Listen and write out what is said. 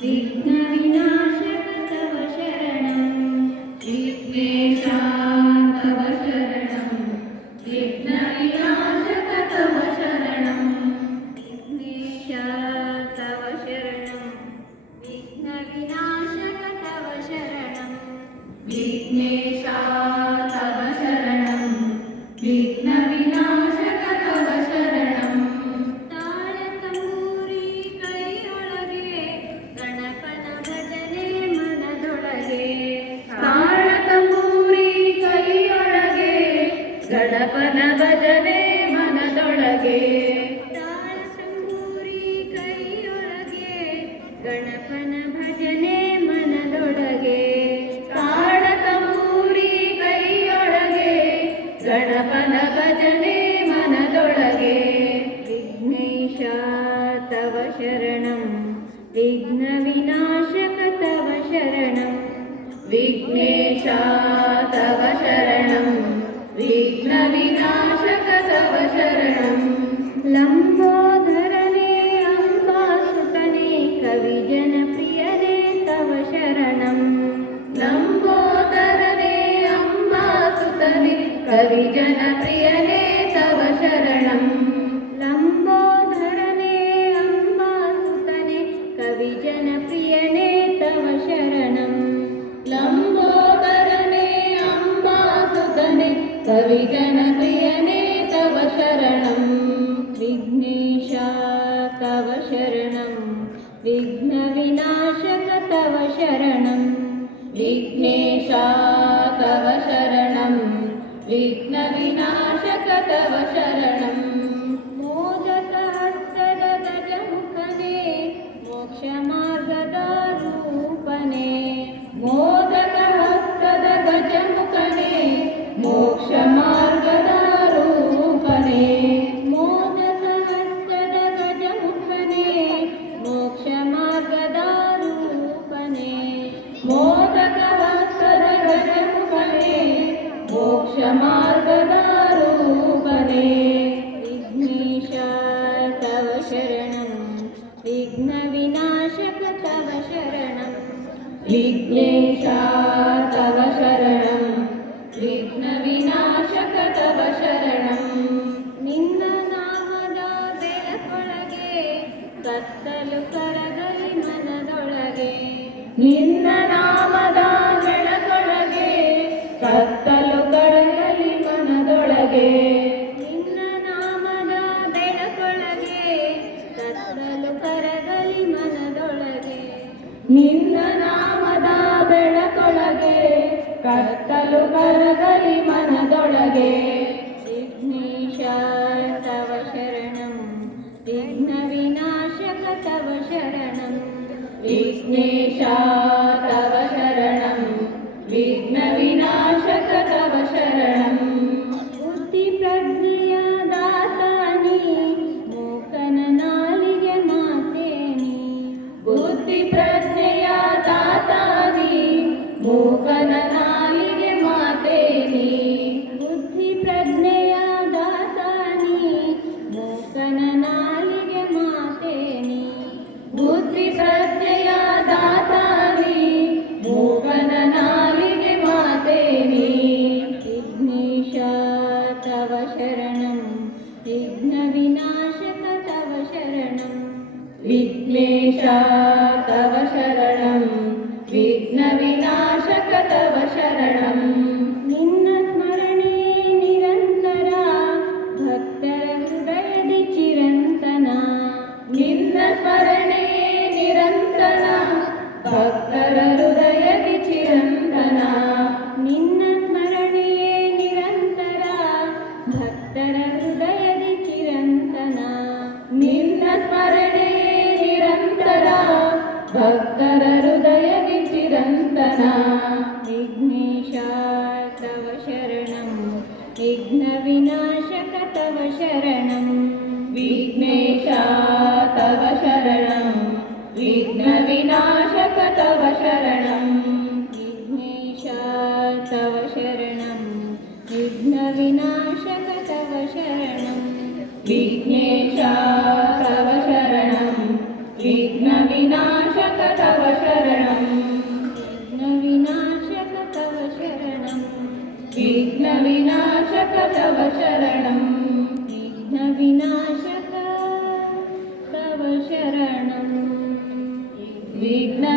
विग्नविनाशक तव शरणं विघ्नेश शरणं विघ्नविनाशक तव विघ्नेश तव शरणं विघ्नविनाशक तव शरणं लम्बोदरने अम्बासुतने कविजनप्रियने तव शरणं लम्बोदरने अम्बासुतने कविजनप्रियने शाकव शरणं विघ्नविनाशक तव शरणम् विघ्नेशाकव शरणं विघ्नविनाशक तव शरणम् विघ्नेशा तव शरणं विघ्नविनाशक तव शरणं ನಿನ್ನ ನಾಮದ ಬೆಳಕೊಳಗೆ ಕತ್ತಲು ಕರಗಲಿ ಮನದೊಳಗೆ ನಿನ್ನ ನಾಮದ ಬೆಳಕೊಳಗೆ ಕತ್ತಲು ಕಳೆಯಲಿ ಮನದೊಳಗೆ ಕತ್ತಲು ಕರಗಲಿ ಮನದೊಳಗೆ ವಿಘ್ನೇಶ ತವ ಶರಣಂ ವಿಘ್ನ ವಿನಾಶಕ ತವ ಶರಣಂ ವಿಘ್ನೇಶ ತವ ಶರಣಂ ವಿಘ್ನ ವಿನಾಶಕ ತವ ಶರಣಂ ಬುದ್ಧಿ ಪ್ರಜ್ಞೆಯ ದಾತಾನಿ ಮೂಕನ ನಾಲಿಗೆ ಮಾತೇನಿ ಬುದ್ಧಿ ಪ್ರಜ್ಞೆಯ ದಾತಾನಿ ಮೂಕನ शरणं विघ्नविनाशक तव शरणं विघ्नेशा तव शरणं ಹೃದಯದಿ ಚಿರಂತನ ನಿನ್ನ ಸ್ಮರಣೆ ನಿರಂತರ ಭಕ್ತರ ಹೃದಯದಿ ಚಿರಂತನ ವಿಘ್ನೇಶ ತವ ಶರಣಂ ವಿಘ್ನ ವಿನಾಶಕ ತವ ಶರಣಂ विघ्नेशा तव शरणं विघ्नविनाशक तव शरणं विघ्नविनाशक तव शरणं विघ्नविनाशक तव शरणं विघ्नविनाशक तव शरणं विघ्न